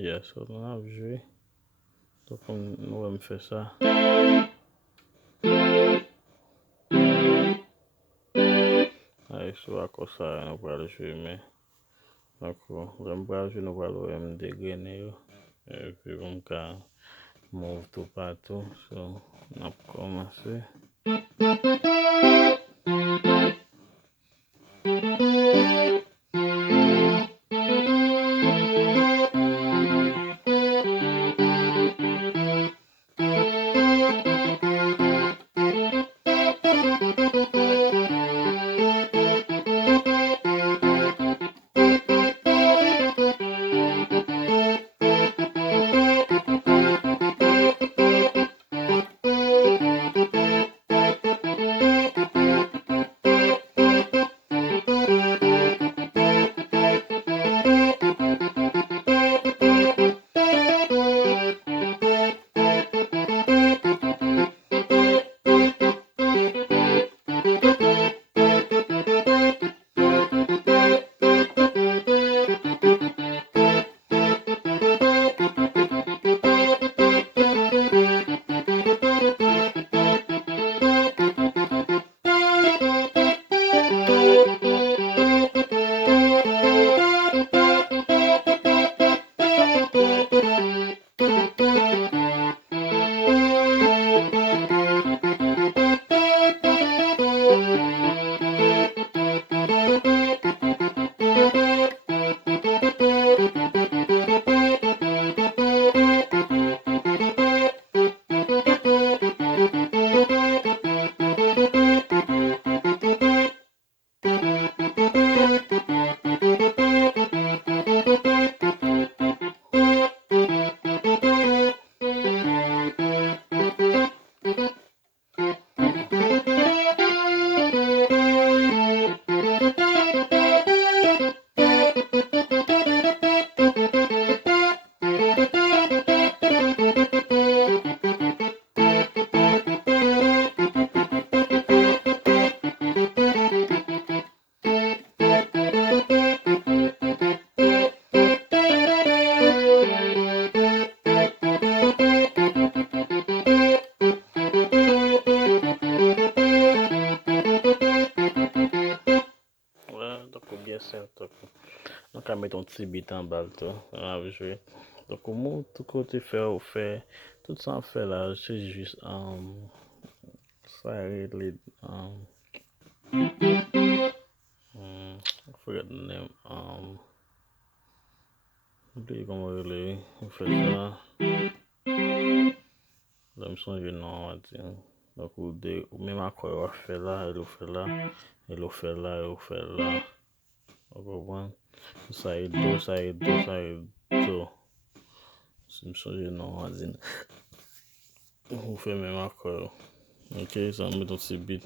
Yes, so nou ap jwe. So kon nou wè m fè sa. Ay sou akosa nou pral jwe men. Donc lè m pral jwe nou pral wè m degrene yo. E pi m ka move tout patou. So nap komanse. Nou ka met ton ti bit an bal to. An ap jwe. Donc ou mou tout kote fè ou fè. Tout san fè la se jist sa re I forget the name. Oubliye koman re ou fè sa. La m sonje nan an di. Donc ou mèm akwa ou fè la, ou fè la, ou fè la, ou fè la. Ou kompran? Sa e do, sa e do, sa e do. Si m sonje nan an di. Ou fè mèm akwa ou. Ok, sa m met ton ti bit.